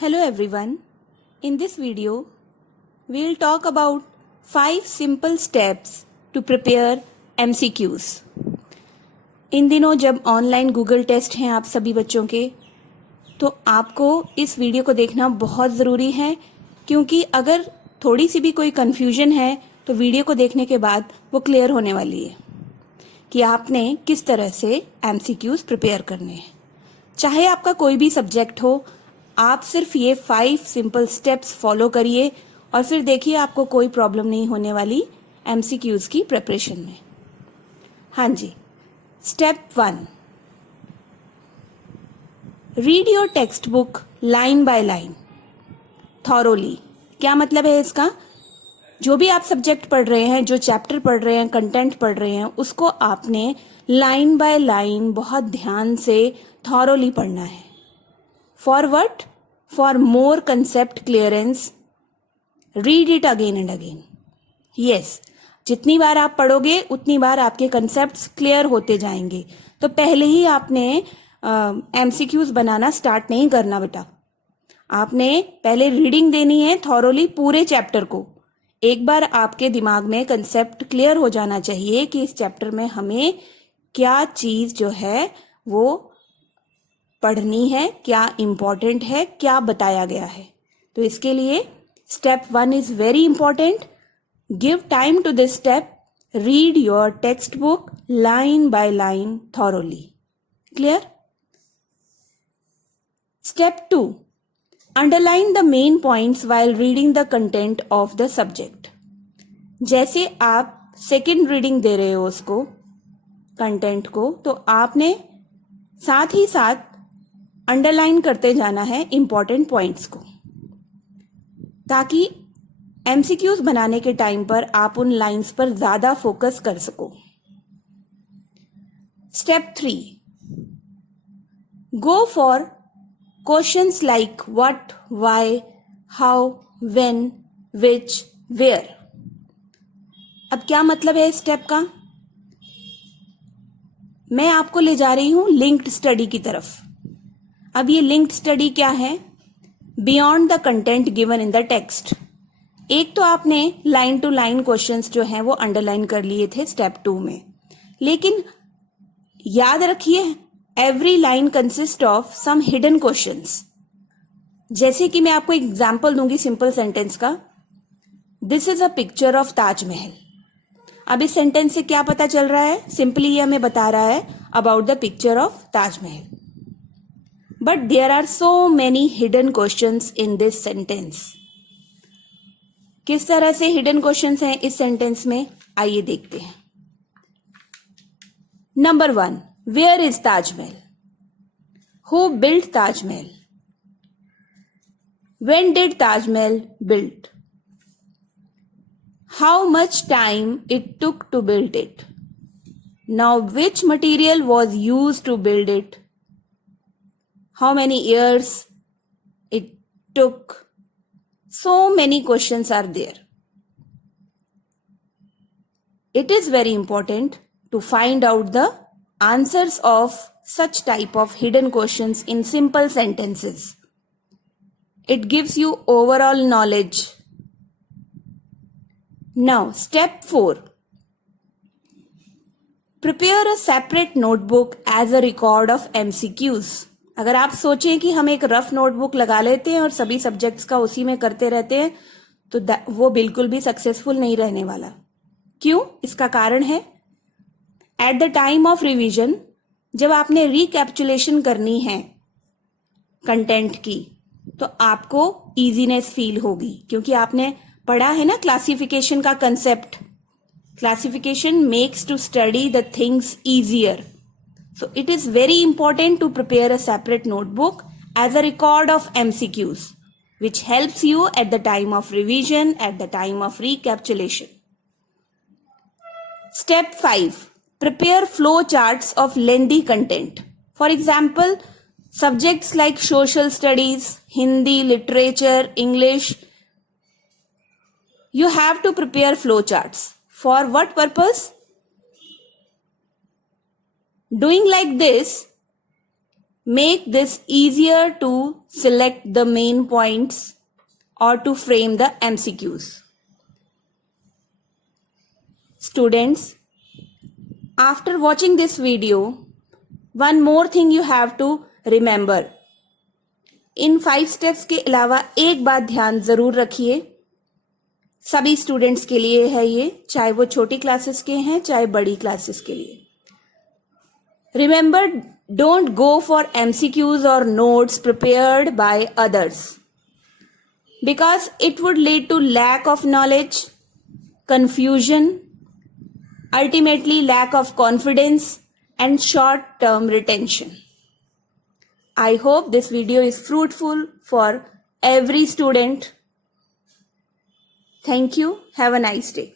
Hello everyone. In this video, we'll talk about 5 simple steps to prepare MCQs. इन दिनों जब online Google test हैं आप सभी बच्चों के, तो आपको इस वीडियो को देखना बहुत ज़रूरी है, क्योंकि अगर थोड़ी सी भी कोई कन्फ्यूजन है तो वीडियो को देखने के बाद वो क्लियर होने वाली है कि आपने किस तरह से MCQs प्रिपेयर करने हैं. चाहे आपका कोई भी सब्जेक्ट हो, आप सिर्फ ये 5 सिंपल स्टेप्स फॉलो करिए और फिर देखिए आपको कोई प्रॉब्लम नहीं होने वाली MCQs की प्रिपरेशन में. हाँ जी. Step 1, read your textbook line by line thoroughly. क्या मतलब है इसका? जो भी आप सब्जेक्ट पढ़ रहे हैं, जो चैप्टर पढ़ रहे हैं, कंटेंट पढ़ रहे हैं, उसको आपने लाइन बाय लाइन बहुत ध्यान से थॉरोली पढ़ना है. For what? For more concept clearance. Read it again and again. Yes, जितनी बार आप पढ़ोगे उतनी बार आपके कंसेप्ट्स क्लियर होते जाएंगे. तो पहले ही आपने MCQs बनाना स्टार्ट नहीं करना बेटा. आपने पहले रीडिंग देनी है थॉरोली पूरे चैप्टर को. एक बार आपके दिमाग में कंसेप्ट क्लियर हो जाना चाहिए कि इस चैप्टर में हमें क्या चीज जो है वो पढ़नी है, क्या इंपॉर्टेंट है, क्या बताया गया है. तो इसके लिए step 1 is very important. Give time to this step. Read your textbook line by line thoroughly. Clear? Step 2, underline the main points while reading the content of the subject. जैसे आप सेकेंड रीडिंग दे रहे हो उसको, content को, तो आपने साथ ही साथ अंडरलाइन करते जाना है इंपॉर्टेंट पॉइंट्स को, ताकि MCQs बनाने के टाइम पर आप उन लाइंस पर ज्यादा फोकस कर सको. Step 3, go for questions like what, why, how, when, which, where. अब क्या मतलब है इस स्टेप का? मैं आपको ले जा रही हूं लिंक्ड स्टडी की तरफ. अब ये लिंक्ड स्टडी क्या है? Beyond the content given in the text. एक तो आपने लाइन टू लाइन क्वेश्चंस जो हैं वो अंडरलाइन कर लिए थे स्टेप 2 में, लेकिन याद रखिए every line consist of some hidden questions. जैसे कि मैं आपको एग्जांपल दूंगी सिंपल सेंटेंस का. This is a picture of Taj Mahal. अब इस सेंटेंस से क्या पता चल रहा है? सिंपली ये हमें बता रहा है about the picture of Taj Mahal. But there are so many hidden questions in this sentence. किस तरह से हिडन क्वेश्चंस हैं इस सेंटेंस में? आइए देखते हैं. Number 1, where is Taj Mahal? Who built Taj Mahal? When did Taj Mahal built? How much time it took to build it? Now which material was used to build it? How many years it took? So many questions are there. It is very important to find out the answers of such type of hidden questions in simple sentences. It gives you overall knowledge. Now, step 4. Prepare a separate notebook as a record of MCQs. अगर आप सोचें कि हम एक rough notebook लगा लेते हैं और सभी सब्जेक्ट्स का उसी में करते रहते हैं, तो वो बिल्कुल भी सक्सेसफुल नहीं रहने वाला. क्यों? इसका कारण है, at the time of revision जब आपने रिकैप्चुलेशन करनी है कंटेंट की, तो आपको इजीनेस फील होगी, क्योंकि आपने पढ़ा है ना क्लासिफिकेशन का concept. Classification makes to study the things easier. So it is very important to prepare a separate notebook as a record of MCQs, which helps you at the time of revision, at the time of recapitulation. Step 5. Prepare flow charts of lengthy content. For example, subjects like social studies, Hindi, literature, English. You have to prepare flow charts. For what purpose? Doing like this make this easier to select the main points or to frame the MCQs. Students, after watching this video, one more thing you have to remember. In 5 steps के अलावा एक बात ध्यान जरूर रखिए, सभी students के लिए है ये, चाहे वो छोटी क्लासेस के हैं चाहे बड़ी क्लासेस के लिए. Remember, don't go for MCQs or notes prepared by others because it would lead to lack of knowledge, confusion, ultimately lack of confidence and short-term retention. I hope this video is fruitful for every student. Thank you. Have a nice day.